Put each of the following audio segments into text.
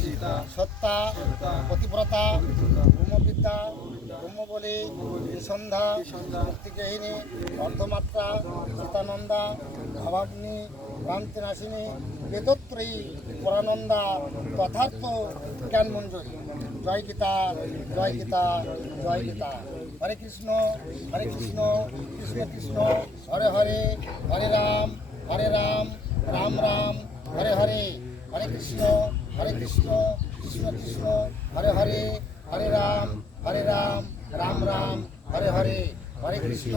সীতা সত্তা পতিব্রতা ব্রহ্মবিদ্যা ব্রহ্মবলী সন্ধ্যা মুক্তিগৃহিণী অর্ধমাত্রা সীতানন্দা ভাবাগ্নি ভ্রান্তিনাশিনী বেদত্রয়ী পরানন্দা তথার্থ জ্ঞানমঞ্জুরি। জয় গীতা জয় গীতা জয় গীতা। হরে কৃষ্ণ কৃষ্ণ কৃষ্ণ হরে হরে, হরে রাম রাম রাম হরে হরে। হরে কৃষ্ণ কৃষ্ণ কৃষ্ণ হরে হরে, হরে রাম রাম রাম হরে হরে। হরে কৃষ্ণ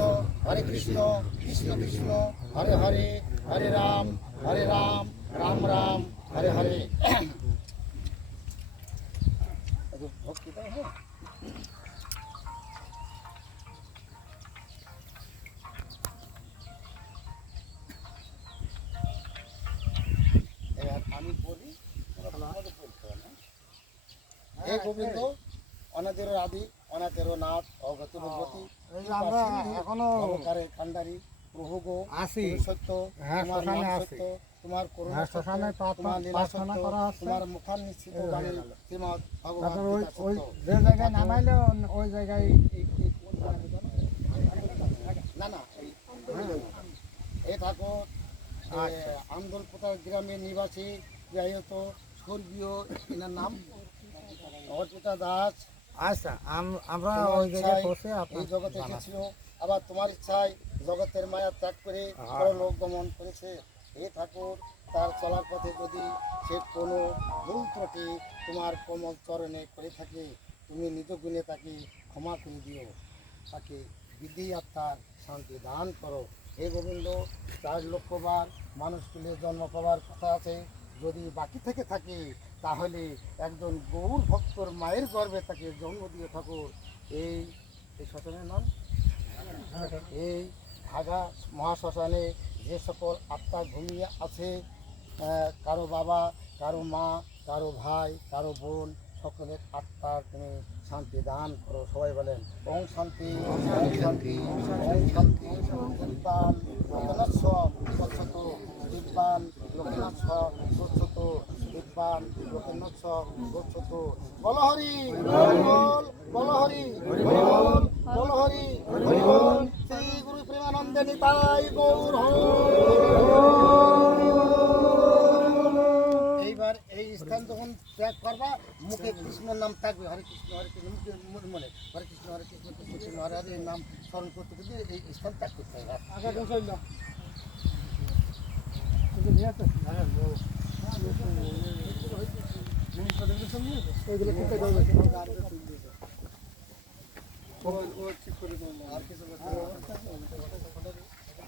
কৃষ্ণ কৃষ্ণ হরে হরে, হরে রাম রাম রাম হরে হরে। ভক্তিটা হ্যাঁ আমি বলি, হে গোবিন্দ অনাদের আদি অনাদের নাথ অগত ভগবতী এখনো কান্ডারি প্রভু গো আসি সত্য, তোমার নাম সত্য, তোমার করুণা সত্য, শ্মশানে তোমার লীলা সত্য, করা আছে। তোমার মুখান নিশ্চিত বাণী শ্রীমদ্ ভগবত তারপর ওই গীতা ওই সত্য। যে জায়গায় নামাইলে ওই জায়গায় না না এই ঠাকুর আন্দোলপোতা গ্রামের নিবাসী, যাই হতো স্বর্গীয় এনার নাম অর্পিতা দাস। আচ্ছা আমরা তোমার ওই জায়গায় ইচ্ছায় পৌঁছে এই আপনার জগতে এসেছিল, আবার তোমার ইচ্ছায় জগতের মায়া ত্যাগ করে পরলোক গমন করেছে। হে ঠাকুর, তার চলার পথে যদি সে কোনো ভুল ত্রুটি তোমার কোমল চরণে করে থাকে, তুমি নিজ গুণে তাকে ক্ষমা করে দিও, তাকে বিধি আত্মার শান্তি দান করো। হে গোবিন্দ, 4 লক্ষবার মানুষ কুলে জন্ম পাওয়ার কথা আছে, যদি বাকি থেকে থাকে তাহলে একজন গৌর ভক্তর মায়ের গর্ভে তাকে জন্ম দিয়ে ঠাকুর এই শ্মশানের নাম, এই ভাগা মহাশ্মশানে যে সকল আত্মা ঘুমিয়ে আছে, কারো বাবা, কারো মা, কারো ভাই, কারো বোন, সকলের আত্মার তুমি শান্তি দান করো। সবাই বলেন ওম শান্তি ওম শান্তি ওম শান্তি। দিব্যান লোকনাথ স্বচ্ছত, দিব্যান লোকনাথ স্বচ্ছত, দিব্যান লোকনাথ স্বচ্ছত। বল হরি বল, বল হরি বল, বল হরি বল। শ্রী গুরু প্রেমানন্দে নিতাই গৌর এইবার এই স্থান যখন ত্যাগ করবা, মুখে কৃষ্ণের নাম থাকবে, হরে কৃষ্ণ মুখে মনে হরে কৃষ্ণ কৃষ্ণ কৃষ্ণ হরে হরে এই নাম স্মরণ করতে করতে এই স্থান ত্যাগ করতে হবে। ঠিক করে